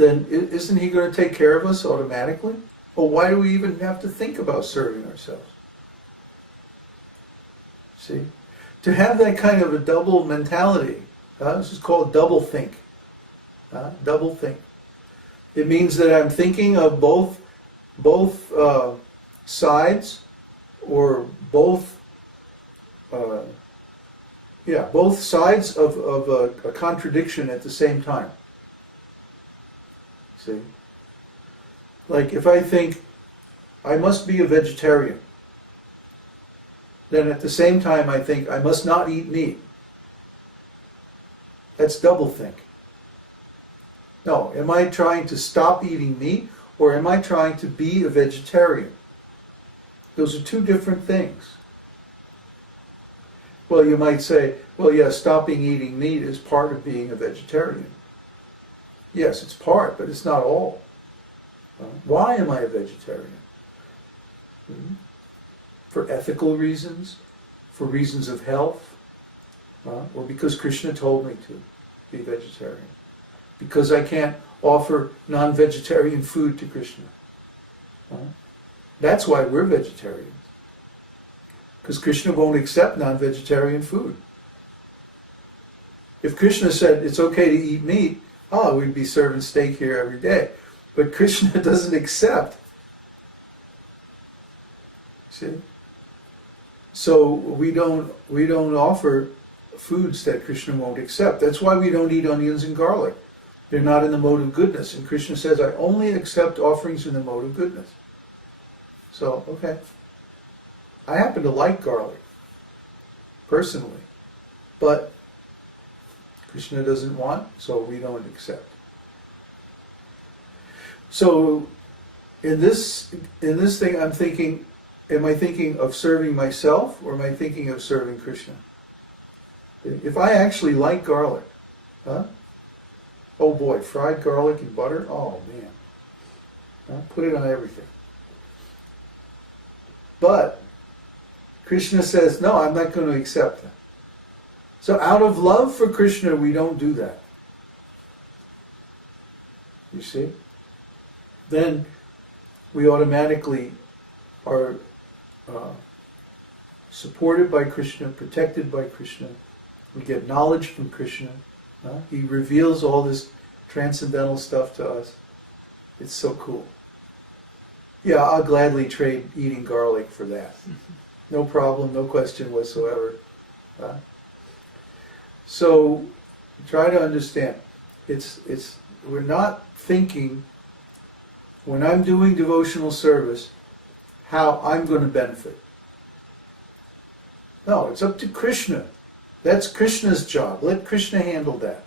then isn't He going to take care of us automatically? Well, why do we even have to think about serving ourselves? See? To have that kind of a double mentality, this is called double think. Double think. It means that I'm thinking of both sides, or both sides of a contradiction at the same time. See? Like if I think I must be a vegetarian, then at the same time I think I must not eat meat. That's double think. No, am I trying to stop eating meat, or am I trying to be a vegetarian? Those are two different things. Well, you might say, well, yes, stopping eating meat is part of being a vegetarian. Yes, it's part, but it's not all. Why am I a vegetarian? For ethical reasons? For reasons of health? Or because Krishna told me to be vegetarian? Because I can't offer non-vegetarian food to Krishna? That's why we're vegetarians. Because Krishna won't accept non-vegetarian food. If Krishna said it's okay to eat meat, we'd be serving steak here every day. But Krishna doesn't accept. See? So we don't offer foods that Krishna won't accept. That's why we don't eat onions and garlic. They're not in the mode of goodness. And Krishna says, I only accept offerings in the mode of goodness. So, okay. I happen to like garlic, personally. But Krishna doesn't want, so we don't accept. So, in this thing, I'm thinking, am I thinking of serving myself, or am I thinking of serving Krishna? If I actually like garlic, oh boy, fried garlic and butter, oh man. Put it on everything. But Krishna says, no, I'm not going to accept that. So out of love for Krishna, we don't do that. You see? Then we automatically are supported by Krishna, protected by Krishna. We get knowledge from Krishna. He reveals all this transcendental stuff to us. It's so cool. Yeah, I'll gladly trade eating garlic for that. No problem, no question whatsoever. So try to understand. We're not thinking, when I'm doing devotional service, how I'm going to benefit. No, it's up to Krishna. That's Krishna's job. Let Krishna handle that.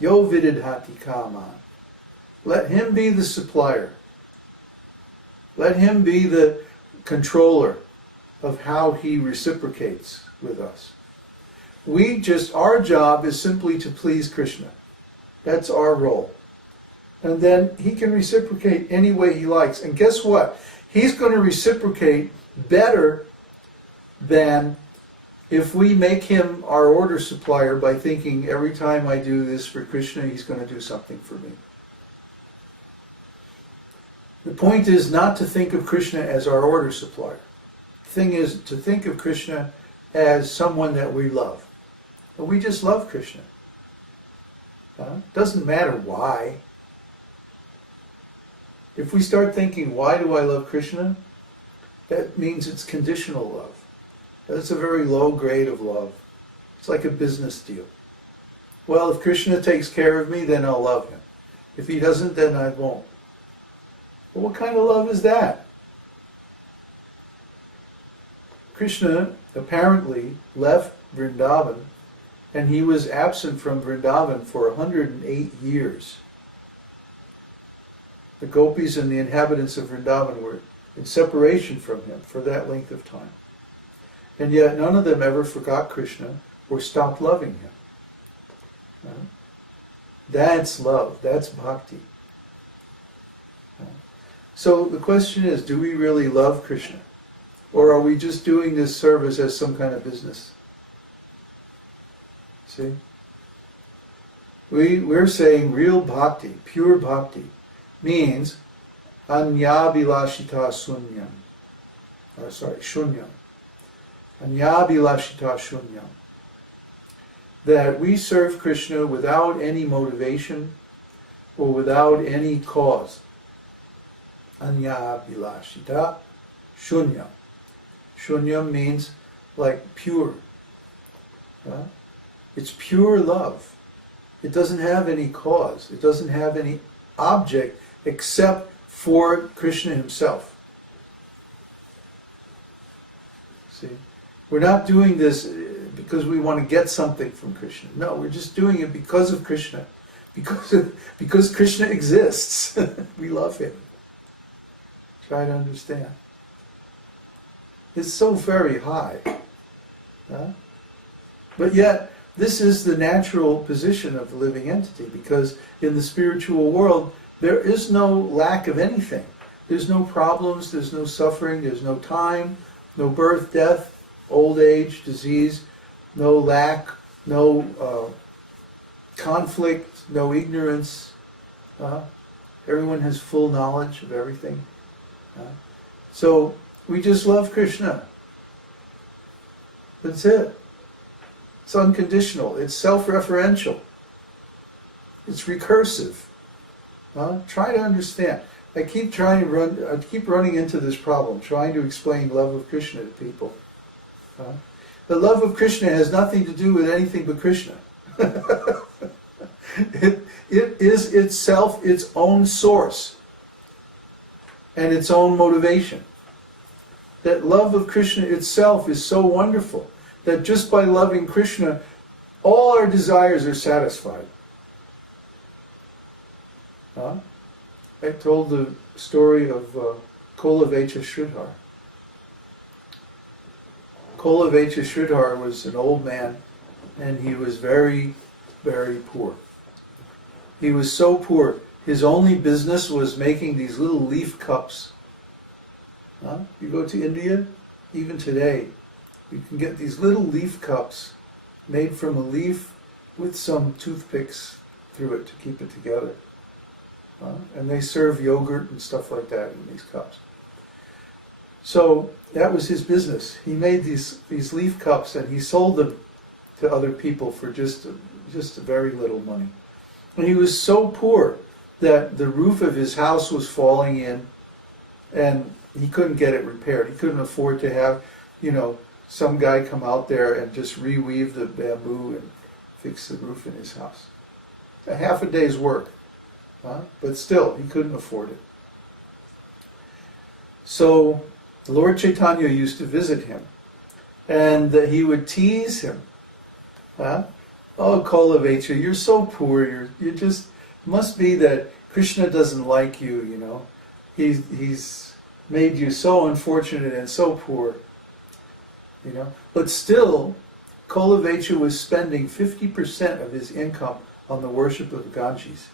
Yo vididhati kaman. Let him be the supplier. Let him be the controller of how he reciprocates with us. Our job is simply to please Krishna. That's our role. And then he can reciprocate any way he likes. And guess what? He's going to reciprocate better than if we make him our order supplier by thinking every time I do this for Krishna, he's going to do something for me. The point is not to think of Krishna as our order supplier. The thing is to think of Krishna as someone that we love. But we just love Krishna. Doesn't matter why. If we start thinking, why do I love Krishna? That means it's conditional love. That's a very low grade of love. It's like a business deal. Well, if Krishna takes care of me, then I'll love him. If he doesn't, then I won't. But what kind of love is that? Krishna apparently left Vrindavan, and he was absent from Vrindavan for 108 years. The gopis and the inhabitants of Vrindavan were in separation from him for that length of time. And yet none of them ever forgot Krishna or stopped loving him. That's love. That's bhakti. So the question is, do we really love Krishna? Or are we just doing this service as some kind of business? See? We're saying real bhakti, pure bhakti, means anyabhilashita sunyam. Shunyam. Anyabhilashita shunyam. That we serve Krishna without any motivation or without any cause. Anyabhilashita shunyam. Shunyam means like pure. It's pure love. It doesn't have any cause. It doesn't have any object except for Krishna himself. See? We're not doing this because we want to get something from Krishna. No, we're just doing it because of Krishna. Because Krishna exists. We love him. Try to understand. It's so very high. But yet, this is the natural position of the living entity, because in the spiritual world, there is no lack of anything. There's no problems, there's no suffering, there's no time, no birth, death, old age, disease, no lack, no conflict, no ignorance. Everyone has full knowledge of everything. So we just love Krishna. That's it. It's unconditional. It's self-referential. It's recursive. Try to understand. I keep running into this problem, trying to explain love of Krishna to people. The love of Krishna has nothing to do with anything but Krishna. It is itself its own source and its own motivation. That love of Krishna itself is so wonderful that just by loving Krishna, all our desires are satisfied. I told the story of Kolavecha Sridhar. Kolavecha Sridhar was an old man, and he was very, very poor. He was so poor, his only business was making these little leaf cups. You go to India, even today, you can get these little leaf cups made from a leaf with some toothpicks through it to keep it together. And they serve yogurt and stuff like that in these cups. So that was his business. He made these leaf cups and he sold them to other people for just very little money. And he was so poor that the roof of his house was falling in and he couldn't get it repaired. He couldn't afford to have, some guy come out there and just reweave the bamboo and fix the roof in his house. A half a day's work. But still, he couldn't afford it. So Lord Chaitanya used to visit him, and he would tease him. Oh, Kolavecha, you're so poor. You just must be that Krishna doesn't like you. He's made you so unfortunate and so poor. But still, Kolavecha was spending 50% of his income on the worship of the Ganges.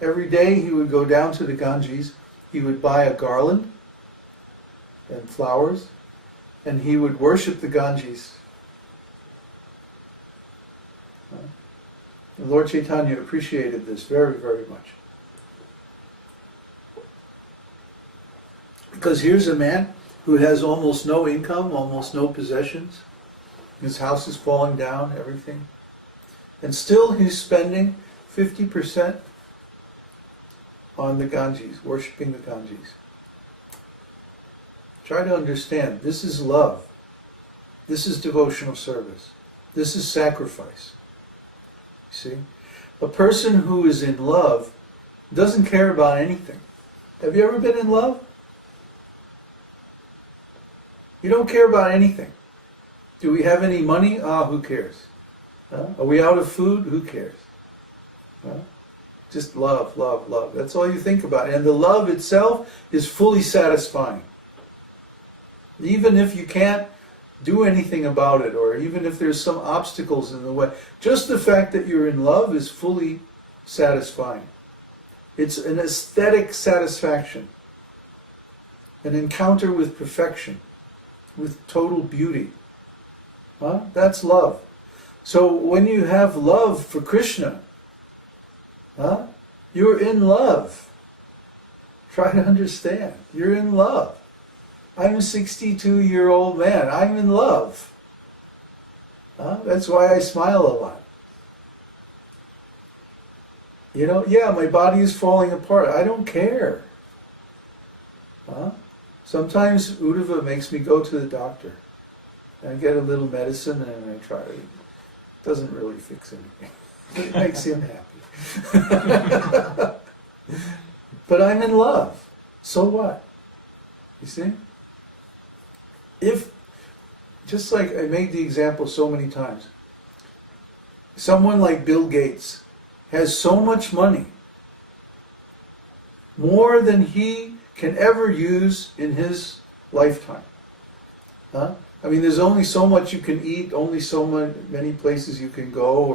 Every day he would go down to the Ganges, he would buy a garland and flowers, and he would worship the Ganges. And Lord Chaitanya appreciated this very, very much. Because here's a man who has almost no income, almost no possessions. His house is falling down, everything. And still he's spending 50% on the Ganges, worshipping the Ganges. Try to understand, this is love. This is devotional service. This is sacrifice. See? A person who is in love doesn't care about anything. Have you ever been in love? You don't care about anything. Do we have any money? Who cares? Are we out of food? Who cares? Just love, love, love. That's all you think about. And the love itself is fully satisfying. Even if you can't do anything about it, or even if there's some obstacles in the way, just the fact that you're in love is fully satisfying. It's an aesthetic satisfaction. An encounter with perfection, with total beauty. That's love. So when you have love for Krishna, you're in love. Try to understand. You're in love. I'm a 62-year-old man. I'm in love. That's why I smile a lot. Yeah, my body is falling apart. I don't care. Sometimes Uddhava makes me go to the doctor. I get a little medicine and I try. It doesn't really fix anything. But it makes him happy. But I'm in love. So what? You see? Just like I made the example so many times, someone like Bill Gates has so much money, more than he can ever use in his lifetime. I mean, there's only so much you can eat, only so many places you can go.